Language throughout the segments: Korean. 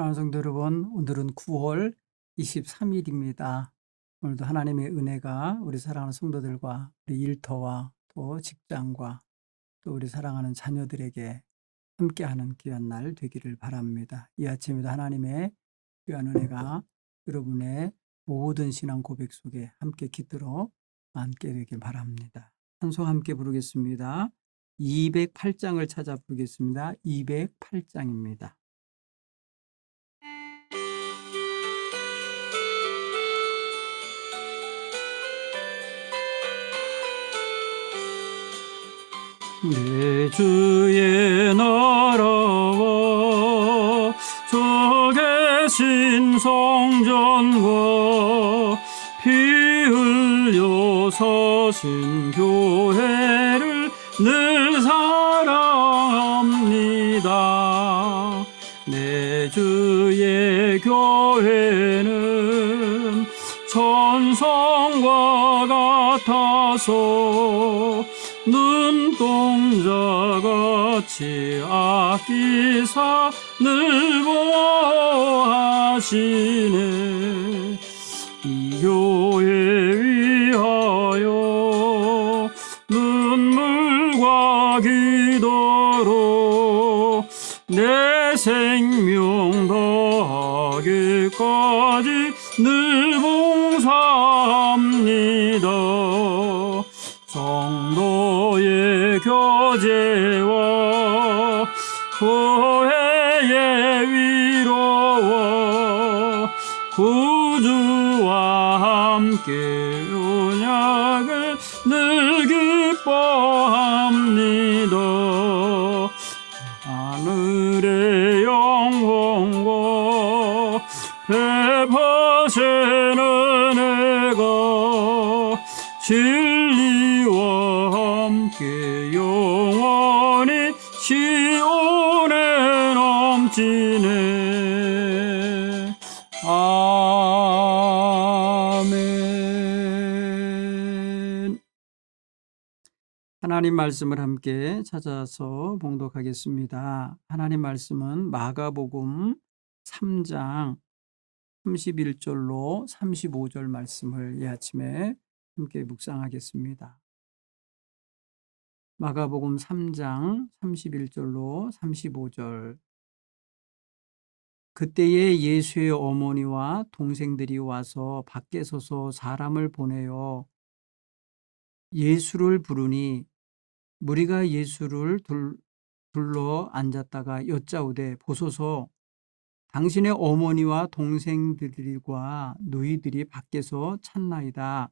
사랑하는 성도 여러분, 오늘은 9월 23일입니다. 오늘도 하나님의 은혜가 우리 사랑하는 성도들과 우리 일터와 또 직장과 또 우리 사랑하는 자녀들에게 함께하는 귀한 날 되기를 바랍니다. 이 아침에도 하나님의 귀한 은혜가 여러분의 모든 신앙 고백 속에 함께 깃들어 앉게 되길 바랍니다. 찬송 함께 부르겠습니다. 208장을 찾아 부르겠습니다. 208장입니다. 내 주의 나라와 주 계신 성전과 피 흘려 서신 교회를 늘 사랑합니다. 내 주의 교회는 천성과 같아서 눈동자같이 아끼사 늘 보호하시네. 이 교회 위하여 눈물과 기도로 내 생명 다하기까지 늘 봉사합니다. 성도의 교제와 교회의 위로와 구주와 함께 언약을 늘 기뻐합니다. 하늘의 영광과 베푸시는 은혜가 진리와 함께 영원히 시온에 넘치네. 아멘. 하나님 말씀을 함께 찾아서 봉독하겠습니다. 하나님 말씀은 마가복음 3장 31절로 35절 말씀을 이 아침에 함께 묵상하겠습니다. 마가복음 3장 31절로 35절. 그때에 예수의 어머니와 동생들이 와서 밖에 서서 사람을 보내어 예수를 부르니 무리가 예수를 둘러 앉았다가 여짜오되 보소서 당신의 어머니와 동생들과 누이들이 밖에서 찾나이다.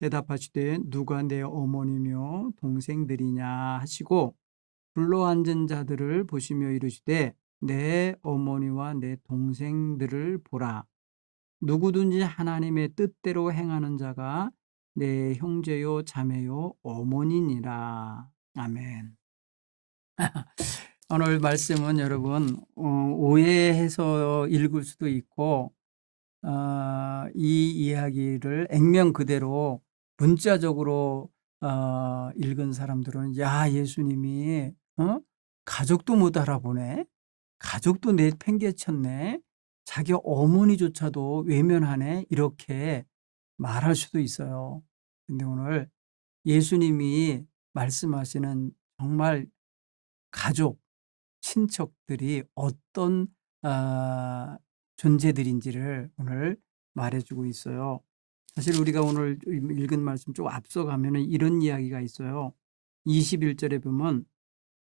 대답하시되 누가 내 어머니며 동생들이냐 하시고 둘러앉은 자들을 보시며 이르시되 내 어머니와 내 동생들을 보라. 누구든지 하나님의 뜻대로 행하는 자가 내 형제요 자매요 어머니니라. 아멘. 오늘 말씀은 여러분 오해해서 읽을 수도 있고 이 이야기를 액면 그대로 문자적으로 읽은 사람들은 야 예수님이 가족도 못 알아보네, 가족도 내팽개쳤네, 자기 어머니조차도 외면하네, 이렇게 말할 수도 있어요. 근데 오늘 예수님이 말씀하시는 정말 가족, 친척들이 어떤 존재들인지를 오늘 말해주고 있어요. 사실 우리가 오늘 읽은 말씀 좀 앞서가면 이런 이야기가 있어요. 21절에 보면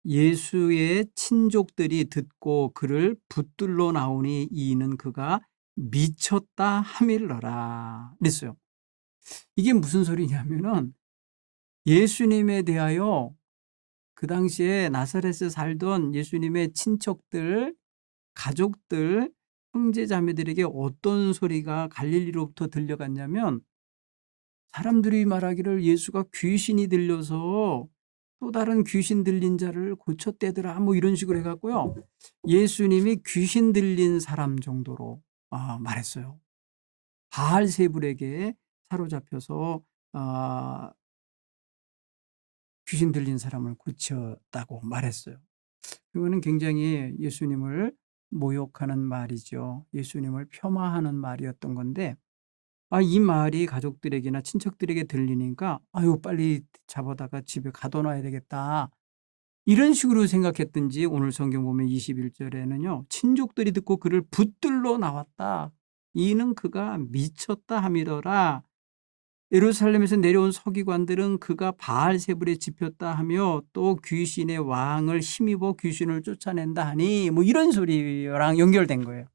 예수의 친족들이 듣고 그를 붙들러 나오니 이는 그가 미쳤다 함이러라 그랬어요. 이게 무슨 소리냐면은 예수님에 대하여 그 당시에 나사렛에 살던 예수님의 친척들, 가족들, 형제 자매들에게 어떤 소리가 갈릴리로부터 들려갔냐면 사람들이 말하기를 예수가 귀신이 들려서 또 다른 귀신 들린 자를 고쳤대더라, 뭐 이런 식으로 해갖고요, 예수님이 귀신 들린 사람 정도로 말했어요. 바알세불에게 사로잡혀서 귀신 들린 사람을 고쳤다고 말했어요. 이거는 굉장히 예수님을 모욕하는 말이죠. 예수님을 폄하하는 말이었던 건데, 이 말이 가족들에게나 친척들에게 들리니까 아유 빨리 잡아다가 집에 가둬놔야 되겠다. 이런 식으로 생각했든지 오늘 성경 보면 21절에는요. 친족들이 듣고 그를 붙들러 나왔다. 이는 그가 미쳤다 함이더라. 예루살렘에서 내려온 서기관들은 그가 바알세불에 집혔다 하며 또 귀신의 왕을 힘입어 귀신을 쫓아낸다 하니 뭐 이런 소리랑 연결된 거예요.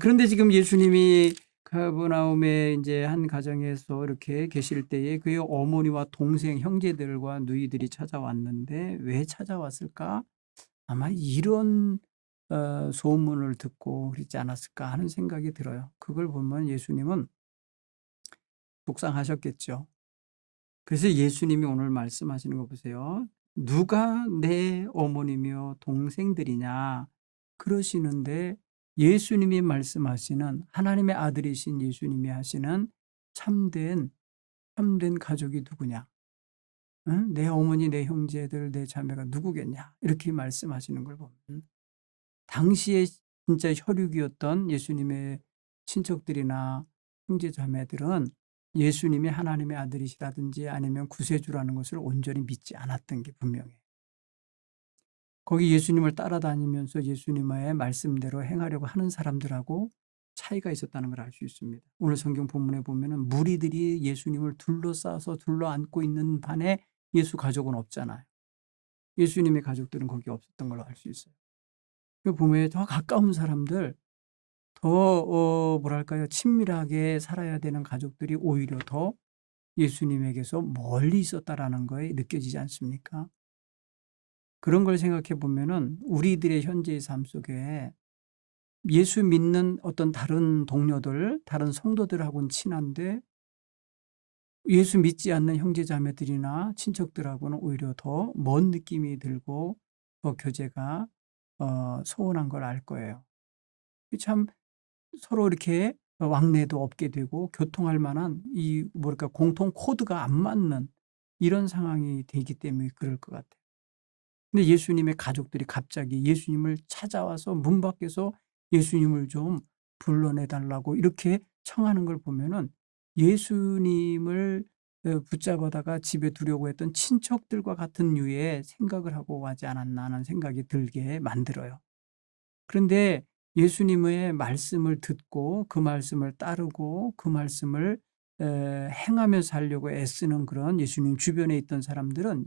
그런데 지금 예수님이 가버나움의 이제 한 가정에서 이렇게 계실 때에 그의 어머니와 동생, 형제들과 누이들이 찾아왔는데 왜 찾아왔을까? 아마 이런 소문을 듣고 그러지 않았을까 하는 생각이 들어요. 그걸 보면 예수님은 속상하셨겠죠. 그래서 예수님이 오늘 말씀하시는 거 보세요. 누가 내 어머니며 동생들이냐 그러시는데 예수님이 말씀하시는 하나님의 아들이신 예수님이 하시는 참된 가족이 누구냐? 응? 내 어머니, 내 형제들, 내 자매가 누구겠냐? 이렇게 말씀하시는 걸 보면 당시에 진짜 혈육이었던 예수님의 친척들이나 형제 자매들은 예수님이 하나님의 아들이시라든지 아니면 구세주라는 것을 온전히 믿지 않았던 게 분명해요. 거기 예수님을 따라다니면서 예수님의 말씀대로 행하려고 하는 사람들하고 차이가 있었다는 걸 알 수 있습니다. 오늘 성경 본문에 보면은 무리들이 예수님을 둘러싸서 둘러안고 있는 반에 예수 가족은 없잖아요. 예수님의 가족들은 거기 없었던 걸로 알 수 있어요. 그 보면 더 가까운 사람들, 더 뭐랄까요, 친밀하게 살아야 되는 가족들이 오히려 더 예수님에게서 멀리 있었다라는 거에 느껴지지 않습니까? 그런 걸 생각해 보면은 우리들의 현재의 삶 속에 예수 믿는 어떤 다른 동료들, 다른 성도들하고는 친한데 예수 믿지 않는 형제자매들이나 친척들하고는 오히려 더 먼 느낌이 들고 더 교제가 소원한 걸 알 거예요. 참 서로 이렇게 왕래도 없게 되고 교통할 만한 이 뭐랄까 공통 코드가 안 맞는 이런 상황이 되기 때문에 그럴 것 같아요. 근데 예수님의 가족들이 갑자기 예수님을 찾아와서 문 밖에서 예수님을 좀 불러내 달라고 이렇게 청하는 걸 보면은 예수님을 붙잡아다가 집에 두려고 했던 친척들과 같은 류의 생각을 하고 가지 않았나 하는 생각이 들게 만들어요. 그런데 예수님의 말씀을 듣고 그 말씀을 따르고 그 말씀을 행하며 살려고 애쓰는 그런 예수님 주변에 있던 사람들은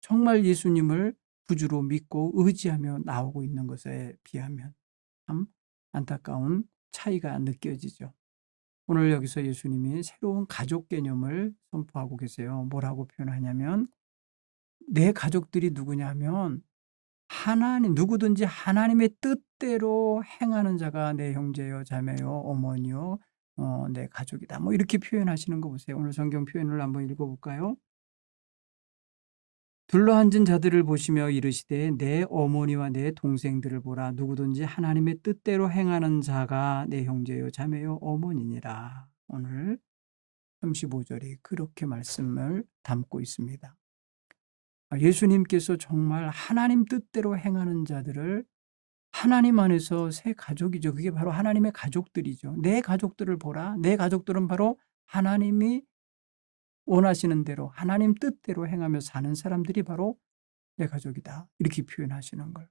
정말 예수님을 구주로 믿고 의지하며 나오고 있는 것에 비하면 참 안타까운 차이가 느껴지죠. 오늘 여기서 예수님이 새로운 가족 개념을 선포하고 계세요. 뭐라고 표현하냐면 내 가족들이 누구냐면 누구든지 하나님의 뜻대로 행하는 자가 내 형제요, 자매요, 어머니요, 내 가족이다. 뭐 이렇게 표현하시는 거 보세요. 오늘 성경 표현을 한번 읽어볼까요? 둘러앉은 자들을 보시며 이르시되 내 어머니와 내 동생들을 보라. 누구든지 하나님의 뜻대로 행하는 자가 내 형제요, 자매요, 어머니니라. 오늘 35절이 그렇게 말씀을 담고 있습니다. 예수님께서 정말 하나님 뜻대로 행하는 자들을 하나님 안에서 새 가족이죠. 그게 바로 하나님의 가족들이죠. 내 가족들을 보라. 내 가족들은 바로 하나님이 원하시는 대로 하나님 뜻대로 행하며 사는 사람들이 바로 내 가족이다. 이렇게 표현하시는 걸.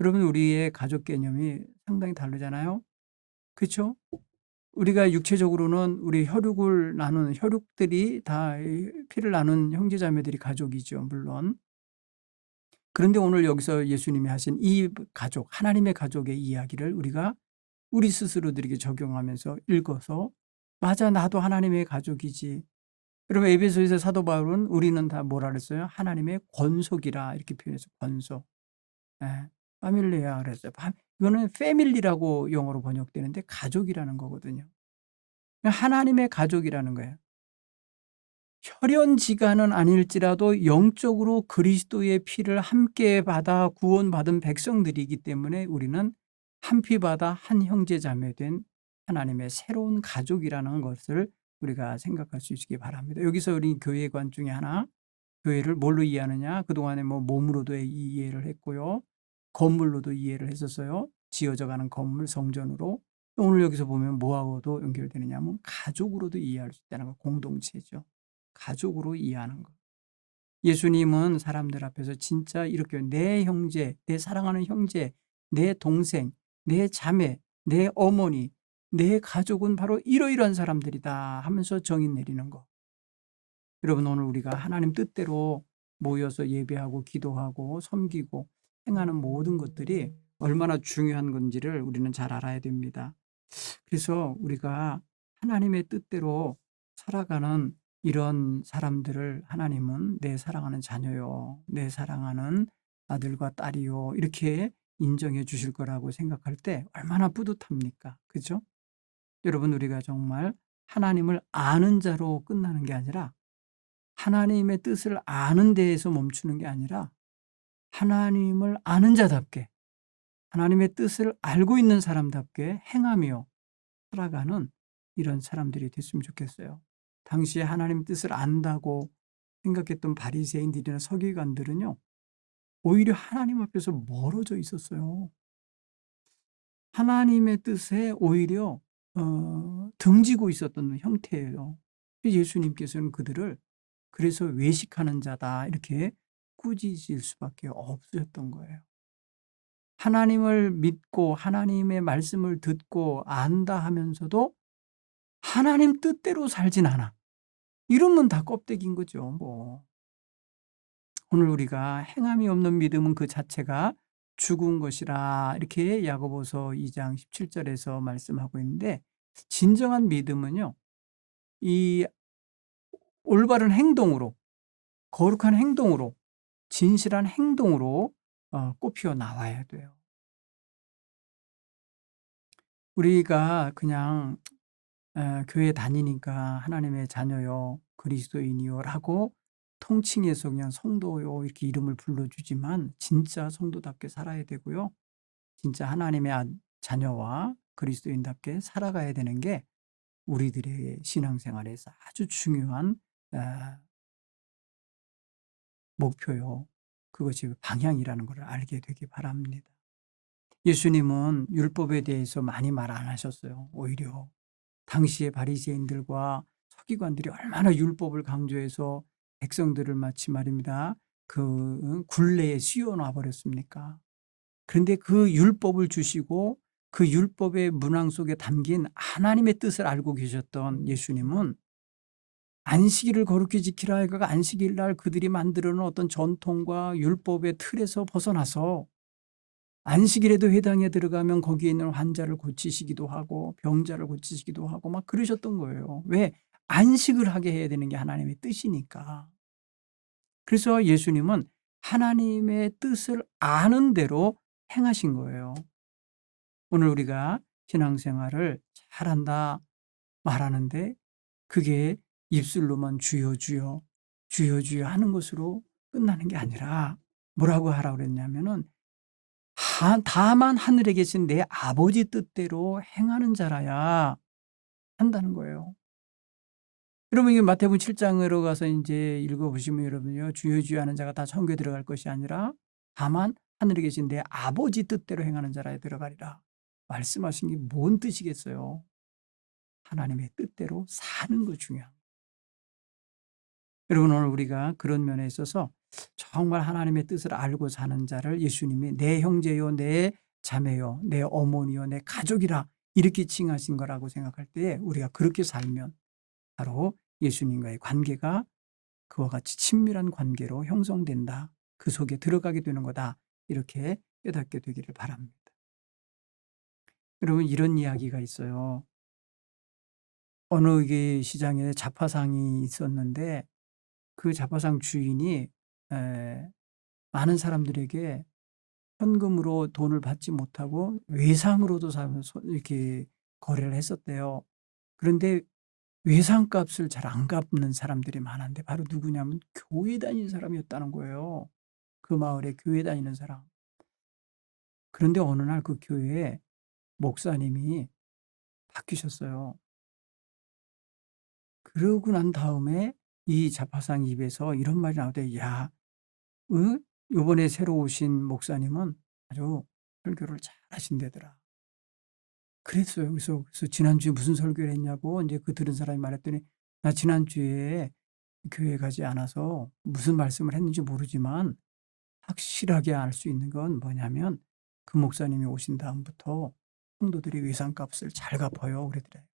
여러분 우리의 가족 개념이 상당히 다르잖아요. 그렇죠? 우리가 육체적으로는 우리 혈육들이 다 피를 나눈 형제자매들이 가족이죠. 물론. 그런데 오늘 여기서 예수님이 하신 이 가족, 하나님의 가족의 이야기를 우리가 우리 스스로들에게 적용하면서 읽어서 맞아 나도 하나님의 가족이지. 여러분 에베소에서 사도 바울은 우리는 다 뭐라 그랬어요? 하나님의 권속이라 이렇게 표현해서 권속. 예. 파밀리아 그랬어요. 이거는 패밀리라고 영어로 번역되는데 가족이라는 거거든요. 하나님의 가족이라는 거예요. 혈연지간은 아닐지라도 영적으로 그리스도의 피를 함께 받아 구원받은 백성들이기 때문에 우리는 한 피 받아 한 형제 자매 된 하나님의 새로운 가족이라는 것을 우리가 생각할 수 있기 바랍니다. 여기서 우리 교회관 중에 하나, 교회를 뭘로 이해하느냐? 그동안에 뭐 몸으로도 이해를 했고요. 건물로도 이해를 했었어요. 지어져 가는 건물, 성전으로. 오늘 여기서 보면 뭐하고도 연결되느냐 하면 가족으로도 이해할 수 있다는 거, 공동체죠. 가족으로 이해하는 거. 예수님은 사람들 앞에서 진짜 이렇게 내 형제, 내 사랑하는 형제, 내 동생, 내 자매, 내 어머니, 내 가족은 바로 이러이러한 사람들이다 하면서 정의 내리는 거. 여러분, 오늘 우리가 하나님 뜻대로 모여서 예배하고 기도하고 섬기고 행하는 모든 것들이 얼마나 중요한 건지를 우리는 잘 알아야 됩니다. 그래서 우리가 하나님의 뜻대로 살아가는 이런 사람들을 하나님은 내 사랑하는 자녀요, 내 사랑하는 아들과 딸이요, 이렇게 인정해 주실 거라고 생각할 때 얼마나 뿌듯합니까? 그죠? 여러분, 우리가 정말 하나님을 아는 자로 끝나는 게 아니라, 하나님의 뜻을 아는 데에서 멈추는 게 아니라, 하나님을 아는 자답게, 하나님의 뜻을 알고 있는 사람답게 행하며 살아가는 이런 사람들이 됐으면 좋겠어요. 당시에 하나님 뜻을 안다고 생각했던 바리새인들이나 서기관들은요, 오히려 하나님 앞에서 멀어져 있었어요. 하나님의 뜻에 오히려 등지고 있었던 형태예요. 예수님께서는 그들을 그래서 외식하는 자다 이렇게 꾸짖을 수밖에 없으셨던 거예요. 하나님을 믿고 하나님의 말씀을 듣고 안다 하면서도 하나님 뜻대로 살진 않아. 이러면 다 껍데기인 거죠, 뭐. 오늘 우리가 행함이 없는 믿음은 그 자체가 죽은 것이라 이렇게 야고보서 2장 17절에서 말씀하고 있는데, 진정한 믿음은요, 이 올바른 행동으로, 거룩한 행동으로, 진실한 행동으로 꽃피어 나와야 돼요. 우리가 그냥 교회 다니니까 하나님의 자녀요, 그리스도인이요 라고 통칭해서 그냥 성도요 이렇게 이름을 불러주지만, 진짜 성도답게 살아야 되고요. 진짜 하나님의 자녀와 그리스도인답게 살아가야 되는 게 우리들의 신앙생활에서 아주 중요한 목표요. 그것이 방향이라는 것을 알게 되기 바랍니다. 예수님은 율법에 대해서 많이 말 안 하셨어요. 오히려 당시의 바리새인들과 서기관들이 얼마나 율법을 강조해서 백성들을 마치 말입니다, 그 굴레에 씌워놔 버렸습니까? 그런데 그 율법을 주시고 그 율법의 문항 속에 담긴 하나님의 뜻을 알고 계셨던 예수님은 안식일을 거룩히 지키라 하여가 안식일 날 그들이 만들어 놓은 어떤 전통과 율법의 틀에서 벗어나서 안식일에도 회당에 들어가면 거기에 있는 환자를 고치시기도 하고 병자를 고치시기도 하고 막 그러셨던 거예요. 왜? 안식을 하게 해야 되는 게 하나님의 뜻이니까. 그래서 예수님은 하나님의 뜻을 아는 대로 행하신 거예요. 오늘 우리가 신앙생활을 잘한다 말하는데 그게 입술로만 주여 주여 주여 주여 하는 것으로 끝나는 게 아니라 뭐라고 하라고 그랬냐면은 다만 하늘에 계신 내 아버지 뜻대로 행하는 자라야 한다는 거예요. 여러분, 이게 마태복음 7장으로 가서 이제 읽어보시면 여러분요, 주여 주여 하는 자가 다 천국에 들어갈 것이 아니라 다만 하늘에 계신 내 아버지 뜻대로 행하는 자라야 들어가리라 말씀하신 게 뭔 뜻이겠어요? 하나님의 뜻대로 사는 거 중요한. 여러분, 오늘 우리가 그런 면에 있어서 정말 하나님의 뜻을 알고 사는 자를 예수님이 내 형제요, 내 자매요, 내 어머니요, 내 가족이라 이렇게 칭하신 거라고 생각할 때 우리가 그렇게 살면 바로 예수님과의 관계가 그와 같이 친밀한 관계로 형성된다. 그 속에 들어가게 되는 거다. 이렇게 깨닫게 되기를 바랍니다. 여러분, 이런 이야기가 있어요. 어느 시장에 잡화상이 있었는데 그 잡화상 주인이 많은 사람들에게 현금으로 돈을 받지 못하고 외상으로도 이렇게 거래를 했었대요. 그런데 외상값을 잘 안 갚는 사람들이 많은데 바로 누구냐면 교회 다니는 사람이었다는 거예요. 그 마을에 교회 다니는 사람. 그런데 어느 날 그 교회에 목사님이 바뀌셨어요. 그러고 난 다음에 이 잡화상 입에서 이런 말이 나오대. 야, 응? 요번에 새로 오신 목사님은 아주 설교를 잘 하신다더라. 그랬어요. 그래서 지난주에 무슨 설교를 했냐고 이제 그 들은 사람이 말했더니 나 지난주에 교회 가지 않아서 무슨 말씀을 했는지 모르지만 확실하게 알 수 있는 건 뭐냐면 그 목사님이 오신 다음부터 성도들이 외상값을 잘 갚아요. 그랬더래요.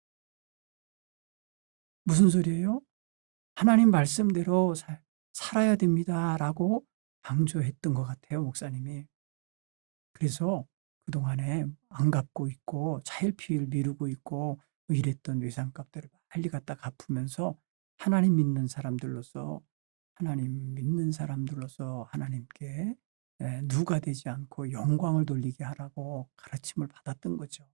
무슨 소리예요? 하나님 말씀대로 살아야 됩니다라고 강조했던 것 같아요, 목사님이. 그래서 그동안에 안 갚고 있고 차일피일 미루고 있고 뭐 이랬던 외상값들을 빨리 갖다 갚으면서 하나님 믿는 사람들로서 하나님께 누가 되지 않고 영광을 돌리게 하라고 가르침을 받았던 거죠.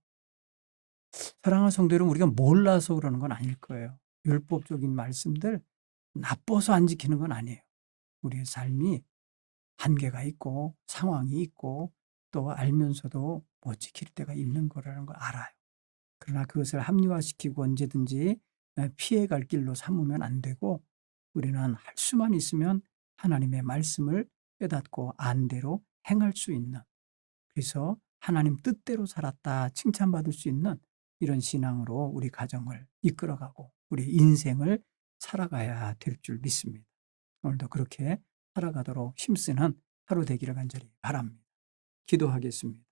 사랑하는 성도 여러분, 우리가 몰라서 그러는 건 아닐 거예요. 율법적인 말씀들 나빠서 안 지키는 건 아니에요. 우리의 삶이 한계가 있고 상황이 있고 또 알면서도 못 지킬 때가 있는 거라는 걸 알아요. 그러나 그것을 합리화시키고 언제든지 피해갈 길로 삼으면 안 되고 우리는 할 수만 있으면 하나님의 말씀을 깨닫고 안대로 행할 수 있는, 그래서 하나님 뜻대로 살았다 칭찬받을 수 있는 이런 신앙으로 우리 가정을 이끌어가고 우리 인생을 살아가야 될 줄 믿습니다. 오늘도 그렇게 살아가도록 힘쓰는 하루 되기를 간절히 바랍니다. 기도하겠습니다.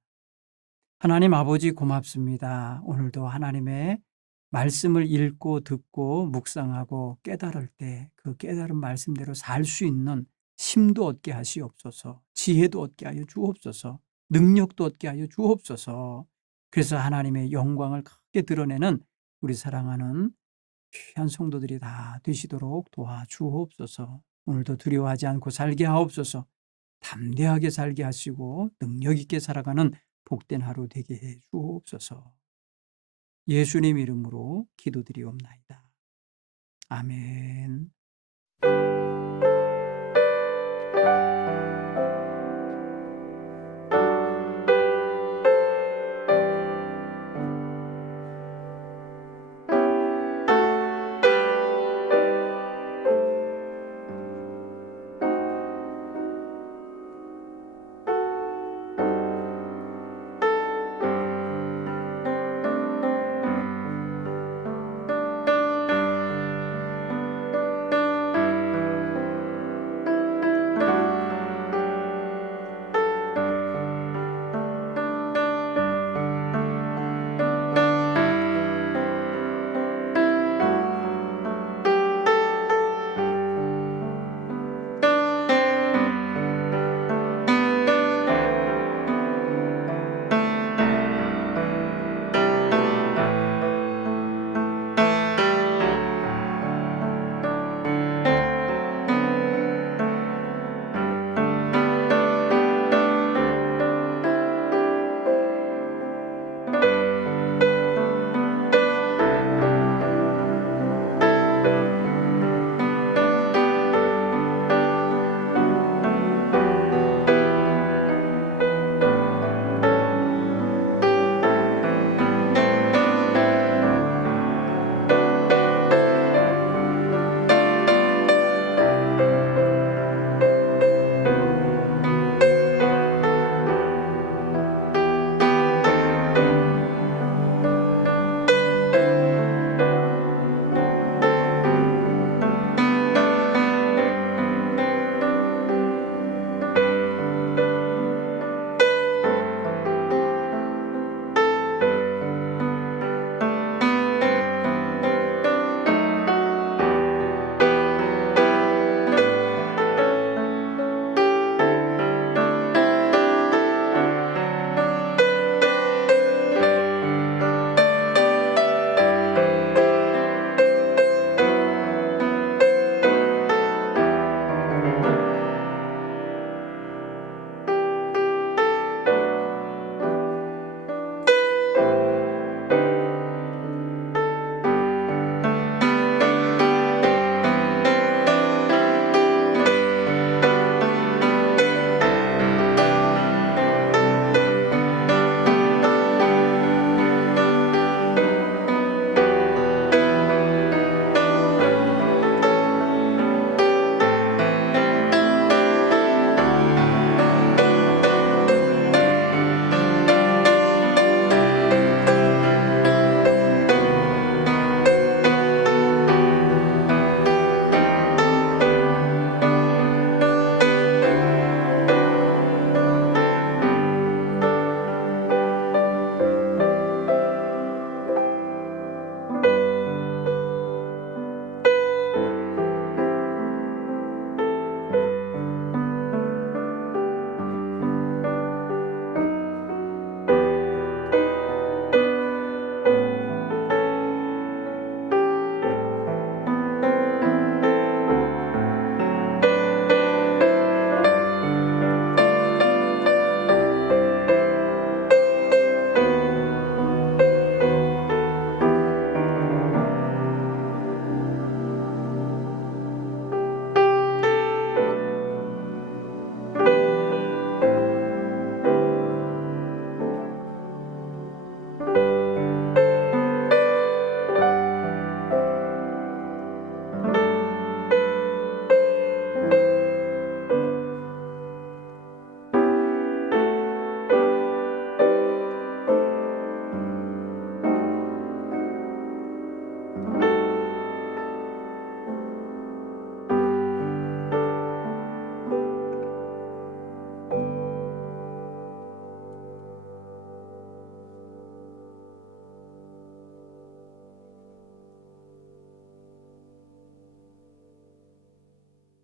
하나님 아버지 고맙습니다. 오늘도 하나님의 말씀을 읽고 듣고 묵상하고 깨달을 때 그 깨달은 말씀대로 살 수 있는 힘도 얻게 하시옵소서, 지혜도 얻게 하여 주옵소서, 능력도 얻게 하여 주옵소서. 그래서 하나님의 영광을 크게 드러내는 우리 사랑하는 귀한 성도들이 다 되시도록 도와주옵소서. 오늘도 두려워하지 않고 살게 하옵소서. 담대하게 살게 하시고 능력 있게 살아가는 복된 하루 되게 해 주옵소서. 예수님 이름으로 기도드리옵나이다. 아멘.